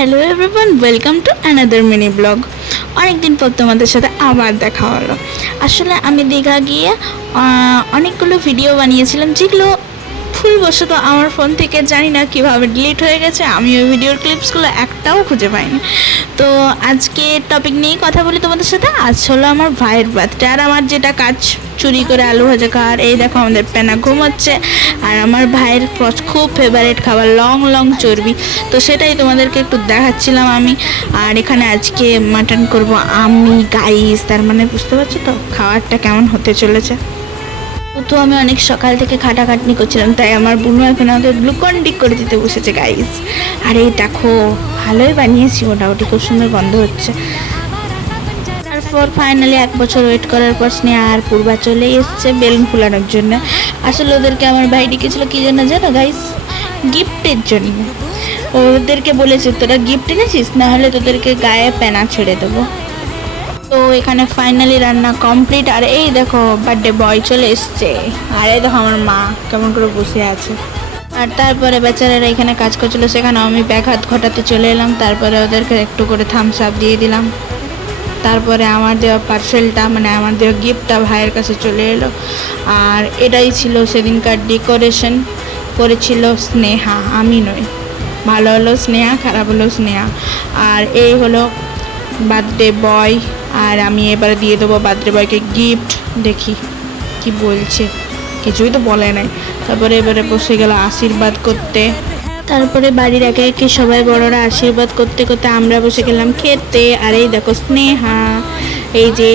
Hello everyone, welcome to another mini blog. অনেকদিন পর তোমাদের সাথে আবার দেখা হলো। আসলে আমি দীঘা গিয়ে অনেকগুলো ভিডিও বানিয়েছিলাম, যেগুলো ভুলবশত আমার ফোন থেকে জানি না কীভাবে ডিলিট হয়ে গেছে। আমি ওই ভিডিওর ক্লিপসগুলো একটাও খুঁজে পাইনি। তো আজকে টপিক নিয়েই কথা বলি তোমাদের সাথে। আজ হলো আমার ভাইয়ের বার্থডে, আর আমার যেটা কাজ চুরি করে আলু ভাজা খাওয়ার। এই দেখো আমাদের পেনা ঘুমোচ্ছে, আর আমার ভাইয়ের খুব ফেভারিট খাবার লং লং চর্বি, তো সেটাই তোমাদেরকে একটু দেখাচ্ছিলাম আমি। আর এখানে আজকে মাটন করব আমি, গাইস। তার মানে বুঝতে পারছো তো খাবারটা কেমন হতে চলেছে। তো আমি অনেক সকাল থেকে খাটাখাটনি করছিলাম, তাই আমার বুনু এখন আমাকে গ্লুকন ডি করে দিতে বসেছে গাইস। আর এই দেখো ভালোই বানিয়েছি, মোটামুটি খুব সুন্দর গন্ধ হচ্ছে। তারপর ফাইনালি 1 বছর ওয়েট করার পর স্নেহা আর পূর্বা চলে এসছে বেলুন ফুলানোর জন্য। আসলে ওদেরকে আমার ভাই ডেকেছিল কী জন্য জানো গাইস? গিফটের জন্য। ওদেরকে বলেছে তোরা গিফট এনেছিস, না হলে তোদেরকে গায়ে পেনা ছেড়ে দেবো। তো এখানে ফাইনালি রান্না কমপ্লিট। আর এই দেখো বার্থডে বয় চলে এসছে, আর এই দেখো আমার মা কেমন করে বসে আছে। আর তারপরে বেচারারা এখানে কাজ করছিল, সেখানে আমি ব্যাঘাত ঘটাতে চলে এলাম। তারপরে ওদেরকে একটু করে থামস আপ দিয়ে দিলাম। তারপরে আমার দেওয়া পার্সেলটা, মানে আমার দেওয়া গিফটটা ভাইয়ের কাছে চলে এলো। আর এটাই ছিল সেদিনকার ডেকোরেশন, করেছিল স্নেহা, আমি নই। ভালো হলো স্নেহা, খারাপ হলো স্নেহা। আর এই হলো বার্থডে বয়, আর আমি এবারে দিয়ে দেবো বার্থডে বয়কে গিফট। দেখি কি বলছে, কিছুই তো বলে নাই। তারপরে এবারে বসে গেল আশীর্বাদ করতে। তারপরে বাড়ির একে একে সবাই বড়রা আশীর্বাদ করতে করতে আমরা বসে গেলাম খেতে। আর এই দেখো স্নেহা, এই যে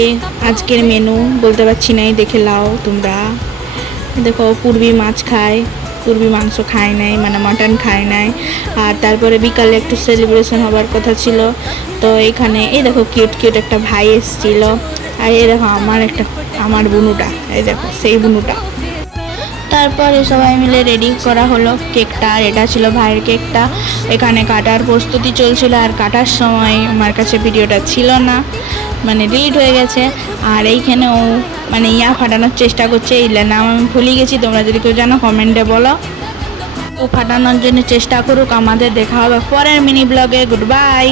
আজকের মেনু বলতে পারছি না, দেখে লাও তোমরা। দেখো পূর্বী মাছ খায়, পূর্বী মাংস খায় নাই, মানে মাটন খায় নাই। আর তারপরে বিকালে একটু সেলিব্রেশন হবার কথা ছিল, তো এখানে এই দেখো কিউট কিউট একটা ভাই এসেছিল। আর এই দেখো আমার বুনুটা, এই দেখো সেই বুনুটা। তারপরে সবাই মিলে রেডি করা হলো কেকটা, আর এটা ছিল ভাইয়ের কেকটা। এখানে কাটার প্রস্তুতি চলছিল, আর কাটার সময় আমার কাছে ভিডিওটা ছিল না, মানে ডিলিট হয়ে গেছে। আর এইখানে ও মানে ফাটানোর চেষ্টা করছে, এই নাম আমি ভুলে গেছি, তোমরা যদি কেউ জানো কমেন্টে বলো। ও ফাটানোর জন্য চেষ্টা করুক, আমাদের দেখা হবে পরের মিনি ব্লগে। Good bye.